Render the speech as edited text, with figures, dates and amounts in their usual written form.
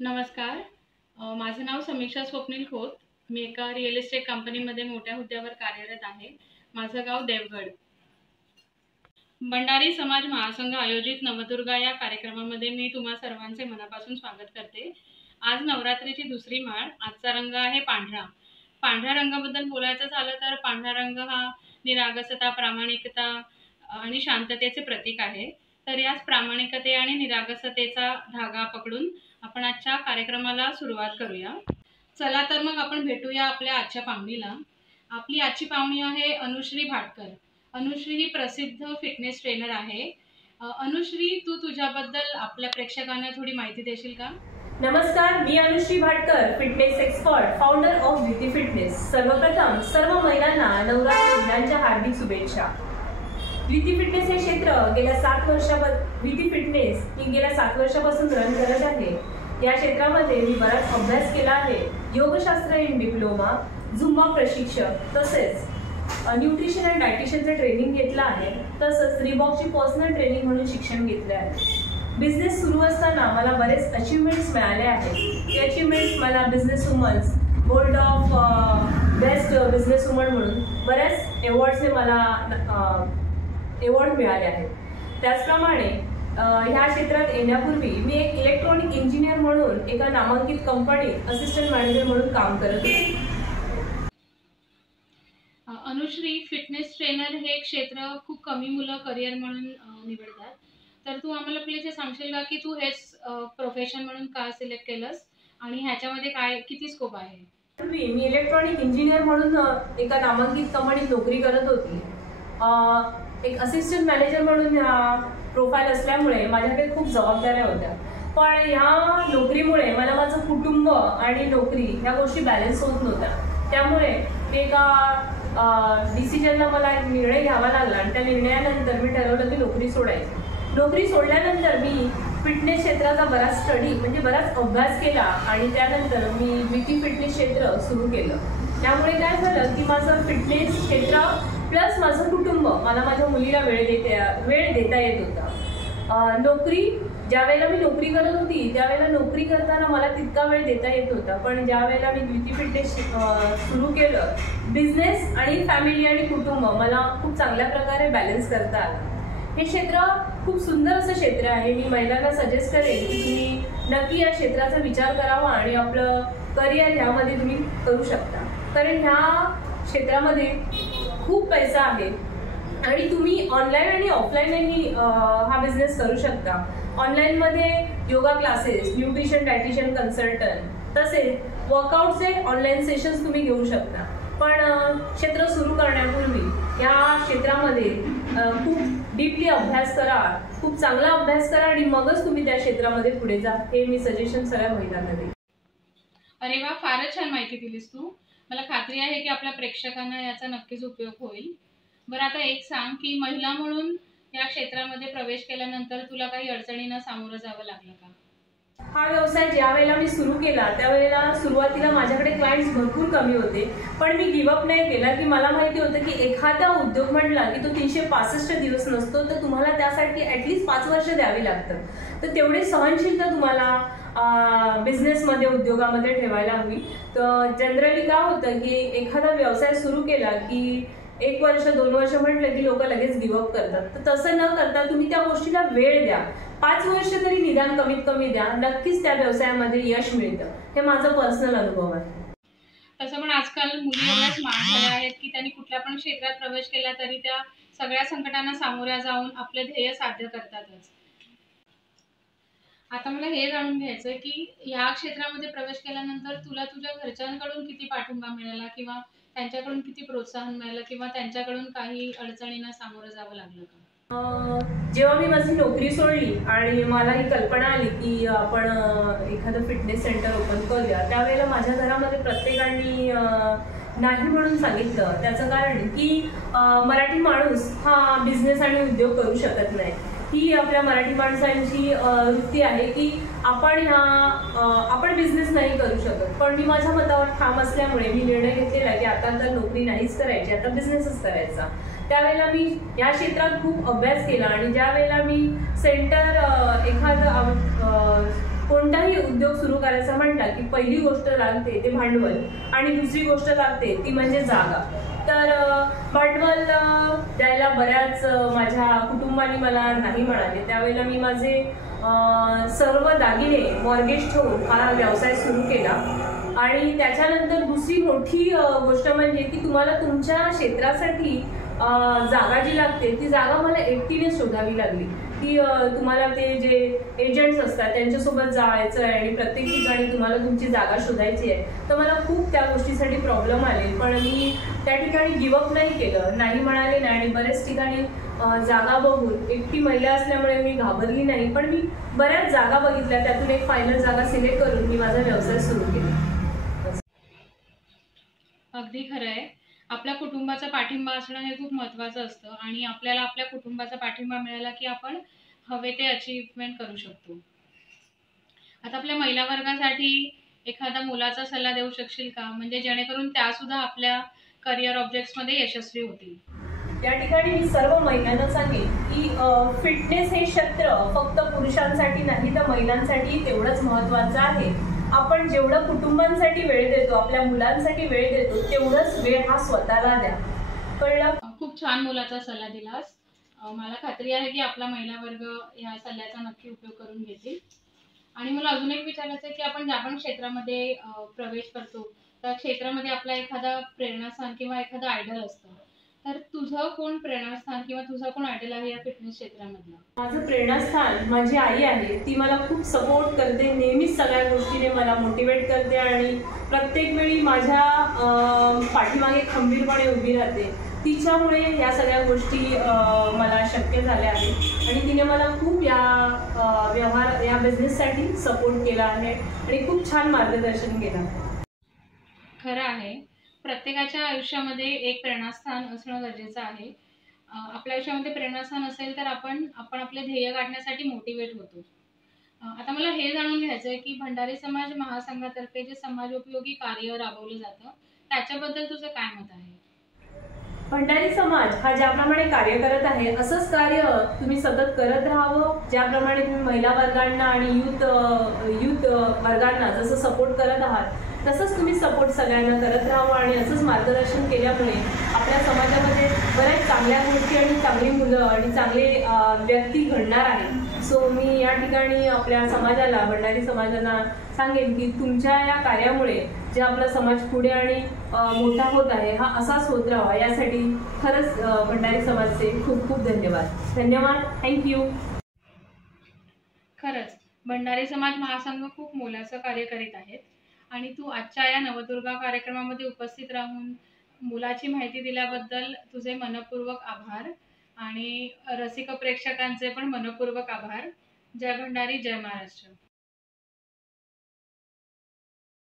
नमस्कार. माझं नाव समीक्षा स्वप्नील खोत. मी एका रिअल इस्टेट कंपनीमध्ये मोठ्या हुद्द्यावर कार्यरत आहे. माझं गाव देवगड. भंडारी समाज महासंघ आयोजित नवदुर्गा या कार्यक्रमामध्ये मी तुम्हा सर्वांचे मनापासून स्वागत करते. आज नवरात्रीची दुसरी माळ. आजचा रंग आहे पांढरा. पांढऱ्या रंगाबद्दल बोलायचं झालं तर पांढरा रंग हा निरागसता, प्रामाणिकता आणि शांततेचे प्रतीक आहे. तर याच प्रामाणिकते आणि निरागसतेचा धागा पकडून आपण आजच्या कार्यक्रमाला सुरुवात करूया. चला तर मग आपण भेटूया आपल्या आजच्या पाहुणीला. आपली आजची पाहुणी आहे अनुश्री भाटकर. अनुश्री ही प्रसिद्ध फिटनेस ट्रेनर आहे. अनुश्री, तू तुझ्याबद्दल आपल्या प्रेक्षकांना थोडी माहिती देशील का? नमस्कार, मी Anushree Bhatkar, fitness expert, founder of Witty fitness. सर्वप्रथम सर्व महिलांना नवरात्री दिनांच्या हार्दिक शुभेच्छा. विटी फिटनेस हे क्षेत्र गेल्या 7 वर्षापासून रन करत आहे. या क्षेत्रामध्ये मी बराच अभ्यास केला आहे. योगशास्त्र इन डिप्लोमा, झुंबा प्रशिक्षक, तसेच न्यूट्रिशन अँड डायटिशियनचं ट्रेनिंग घेतलं आहे. तसंच रिबॉकची पर्सनल ट्रेनिंग म्हणून शिक्षण घेतले आहे. बिझनेस सुरू असताना मला बरेच अचीवमेंट्स मिळाले आहेत. ते अचीवमेंट्स मला business women's gold of best business woman म्हणून बऱ्याच अवॉर्ड्सने मला अवॉर्ड मिळाले आहेत. त्याचप्रमाणे ह्या क्षेत्रात येण्यापूर्वी मी एक इलेक्ट्रॉनिक इंजिनियर म्हणून एका नामांकित कंपनीत असिस्टंट मॅनेजर म्हणून काम करत होते. अनुश्री, फिटनेस ट्रेनर हे क्षेत्र खूप कमी मुलं करिअर म्हणून निवडतात. तर तू आम्हाला प्लीज हे सांगशील का की तू हेच प्रोफेशन म्हणून का सिलेक्ट केलंस आणि ह्याच्यामध्ये किती स्कोप आहे? मी इलेक्ट्रॉनिक इंजिनियर म्हणून एका नामांकित कंपनीत नोकरी करत होती. एक असिस्टंट मॅनेजर म्हणून ह्या प्रोफाईल असल्यामुळे माझ्याकडे खूप जबाबदाऱ्या होत्या. पण ह्या नोकरीमुळे मला माझं कुटुंब आणि नोकरी ह्या गोष्टी बॅलन्स होत नव्हत्या. त्यामुळे मी एका डिसिजनला मला एक निर्णय घ्यावा लागला आणि त्या निर्णयानंतर मी ठरवलं की नोकरी सोडायची. नोकरी सोडल्यानंतर मी फिटनेस क्षेत्राचा बराच अभ्यास केला आणि त्यानंतर मी विटी फिटनेस क्षेत्र सुरू केलं. त्यामुळे काय झालं की माझं फिटनेस क्षेत्र प्लस माझं कुटुंब, मला माझ्या मुलीला वेळ देता येत होता. ज्या वेळेला मी नोकरी करत होती त्यावेळेला नोकरी करताना मला तितका वेळ देता येत होता. पण ज्या वेळेला मी विटी फिटनेस सुरू केलं, बिझनेस आणि फॅमिली आणि कुटुंब मला खूप चांगल्या प्रकारे बॅलन्स करता आलं. हे क्षेत्र खूप सुंदर असं क्षेत्र आहे. मी महिलांना सजेस्ट करेन की तुम्ही नक्की या क्षेत्राचा विचार करावा आणि आपलं करिअर ह्यामध्ये तुम्ही करू शकता. कारण ह्या क्षेत्रामध्ये खूप पैसा आहे आणि तुम्ही ऑनलाईन आणि ऑफलाईनही हा बिझनेस करू शकता. ऑनलाईनमध्ये yoga classes, nutrition dietitian consultant, तसेच वर्कआउटचे ऑनलाईन सेशन्स तुम्ही घेऊ शकता. पण क्षेत्र सुरू करण्यापूर्वी या क्षेत्रामध्ये खूप डीपली अभ्यास करा, खूप चांगला अभ्यास करा आणि मगच तुम्ही त्या क्षेत्रामध्ये पुढे जा. हे मी सजेशन सगळ्या महिलांना देईन. अरे वा, फारच छान माहिती दिलीस तू. मला खात्री आहे की आपल्या प्रेक्षकांना याचा नक्कीच उपयोग होईल. बरं, आता एक सांग की महिला म्हणून या क्षेत्रामध्ये प्रवेश केल्यानंतर तुला काही अडचणींना सामोरं जावं लागलं का? हा व्यवसाय ज्या वेळेला मी सुरू केला त्यावेळेला सुरुवातीला माझ्याकडे क्लायंट्स भरपूर कमी होते. पण मी गिवअप नाही केला की मला माहिती होतं की एखादा उद्योग म्हणला की तो 365 दिवस नसतो, तर तुम्हाला त्यासाठी ॲटलिस्ट 5 वर्ष द्यावी लागतं. तर तेवढे सहनशीलता तुम्हाला बिझनेसमध्ये, उद्योगामध्ये ठेवायला हवी. तर जनरली काय होतं की एखादा व्यवसाय सुरू केला की 1 वर्ष 2 वर्ष म्हटलं की लोक लगेच गिवअप करतात. तर तसं न करता तुम्ही त्या गोष्टीला वेळ द्या. 5 वर्ष तरी निदान कमीत कमी द्या. नक्कीच त्या व्यवसायामध्ये यश मिळतं. हे माझा पर्सनल अनुभव आहे. तसं पण आजकाल मुली एवढ्या स्मार्ट झाल्या आहेत की त्यांनी कुठल्या पण क्षेत्रात प्रवेश केला तरी त्या सगळ्या संकटांना सामोऱ्या जाऊन आपले ध्येय साध्य करतातच. आता मला हे जाणून घ्यायचं आहे की या क्षेत्रामध्ये प्रवेश केल्यानंतर तुला तुझ्या घरच्यांकडून किती पाठिंबा मिळाला किंवा त्यांच्याकडून किती प्रोत्साहन मिळालं किंवा त्यांच्याकडून काही अडचणींना सामोरं जावं लागलं का? जेव्हा मी माझी नोकरी सोडली आणि मला ही कल्पना आली की आपण एखादं फिटनेस सेंटर ओपन करूया, त्यावेळेला माझ्या घरामध्ये प्रत्येकाने नाही म्हणून सांगितलं. त्याचं कारण की मराठी माणूस हा बिझनेस आणि उद्योग करू शकत नाही. ही आपल्या मराठी माणसांची वृत्ती आहे की आपण बिझनेस नाही करू शकत. पण मी माझ्या मतावर ठाम असल्यामुळे मी निर्णय घेतलेला की आता तर नोकरी नाहीच करायची, आता बिझनेसच करायचा. त्यावेळेला मी या क्षेत्रात खूप अभ्यास केला आणि ज्या वेळेला मी सेंटर एखादं कोणताही उद्योग सुरू करायचा म्हटला की पहिली गोष्ट लागते ते भांडवल आणि दुसरी गोष्ट लागते ती म्हणजे जागा. तर भांडवल द्यायला बऱ्याच माझ्या कुटुंबाने मला नाही म्हणाले. त्यावेळेला मी माझे सर्व दागिने मॉर्गेज ठेवून हा व्यवसाय सुरू केला. आणि त्याच्यानंतर दुसरी मोठी गोष्ट म्हणजे की तुम्हाला तुमच्या क्षेत्रासाठी जागा जी लागते ती जागा मला एकटीने शोधावी लागली. की तुम्हाला ते जे एजंट्स असतात त्यांच्यासोबत जायचं आहे आणि प्रत्येक ठिकाणी तुम्हाला तुमची जागा शोधायची आहे. तर मला खूप त्या गोष्टीसाठी प्रॉब्लेम आले, पण मी त्या ठिकाणी गिवअप नाही केलं, नाही म्हणाले नाही. आणि बऱ्याच ठिकाणी जागा बघून एकटी महिला असल्यामुळे मी घाबरली नाही, पण मी बऱ्याच जागा बघितल्या, त्यातून एक फायनल जागा सिलेक्ट करून मी माझा व्यवसाय सुरू केला. अगदी खरं आहे. आपल्या कुटुंबाचा पाठिंबा असणं हे खूप महत्त्वाचं असतं आणि आपल्याला आपल्या कुटुंबाचा पाठिंबा मिळाला की आपण हवे ते अचीवमेंट करू शकतो. आता आपल्या महिला वर्गासाठी एखादा मुलाचा सल्ला देऊ शकशील का, म्हणजे जेणेकरून त्या सुद्धा आपल्या करिअर ऑब्जेक्ट्समध्ये यशस्वी होतील? या ठिकाणी मी सर्व महिलांना सांगेन की फिटनेस हे क्षेत्र फक्त पुरुषांसाठी नाही तर महिलांसाठी तेवढंच महत्त्वाचं आहे. आपण जेवढं कुटुंबांसाठी वेळ देतो, आपल्या मुलांसाठी वेळ देतो, तेवढंच वेळ हा स्वतःला द्या. कळलं? खूप छान मुलाचा सल्ला दिलास. मला खात्री आहे की आपला महिला वर्ग या सल्ल्याचा नक्की उपयोग करून घेतील. आणि मला अजून एक विचारायचं आहे की आपण ज्या पण क्षेत्रामध्ये प्रवेश करतो त्या क्षेत्रामध्ये आपला एखादा प्रेरणास्थान किंवा एखादा आयडल असतं. तर तुझं कोण प्रेरणास्थान किंवा तुझा कोण आयडल आहे या फिटनेस क्षेत्रामधला? माझं प्रेरणास्थान माझी आई आहे. ती मला खूप सपोर्ट करते, नेहमीच सगळ्या गोष्टीने मला मोटिवेट करते आणि प्रत्येक वेळी माझ्या पाठीमागे खंबीरपणे उभी राहते. तिच्यामुळे या सगळ्या गोष्टी मला शक्य झाल्या आहेत आणि तिने मला खूप या बिझनेससाठी सपोर्ट केला आहे आणि खूप छान मार्गदर्शन केलं. खरं आहे. प्रत्येकाच्या आयुष्यामध्ये एक प्रेरणास्थान असणं गरजेचं आहे. आपल्या आयुष्यामध्ये प्रेरणास्थान असेल तर आपण आपले ध्येय गाठण्यासाठी मोटिवेट होतो. आता मला हे जाणून घ्यायचं आहे की भंडारी समाज महासंघातर्फे जे समाजोपयोगी कार्य राबवलं जातं त्याच्याबद्दल तुझं काय मत आहे? भंडारी समाज हा ज्याप्रमाणे कार्य करत आहे असंच कार्य तुम्ही सतत करत राहावं. ज्याप्रमाणे तुम्ही महिला वर्गांना आणि युथ वर्गांना जसं सपोर्ट करत आहात तसंच तुम्ही सपोर्ट सगळ्यांना करत राहावं आणि असंच मार्गदर्शन केल्यामुळे आपल्या समाजामध्ये बऱ्याच चांगल्या गोष्टी आणि चांगली मुलं आणि चांगले व्यक्ती घडणार आहेत. सो मी या ठिकाणी आपल्या समाजाला, भंडारी समाजाला सांगेन की तुमच्या या कार्यामुळे जे आपला समाज पुढे आणि मोठा होत आहे हा असाच होत राहावा. यासाठी खरंच भंडारी समाजचे खूप खूप धन्यवाद. थँक्यू. खरंच भंडारी समाज महासंघ खूप मोलाचं कार्य करीत आहेत आणि तू आजच्या या नवदुर्गा कार्यक्रमामध्ये उपस्थित राहून मुलाची माहिती दिल्याबद्दल तुझे मनपूर्वक आभार आणि रसिक प्रेक्षकांचे पण मनपूर्वक आभार. जय भंडारी, जय महाराष्ट्र.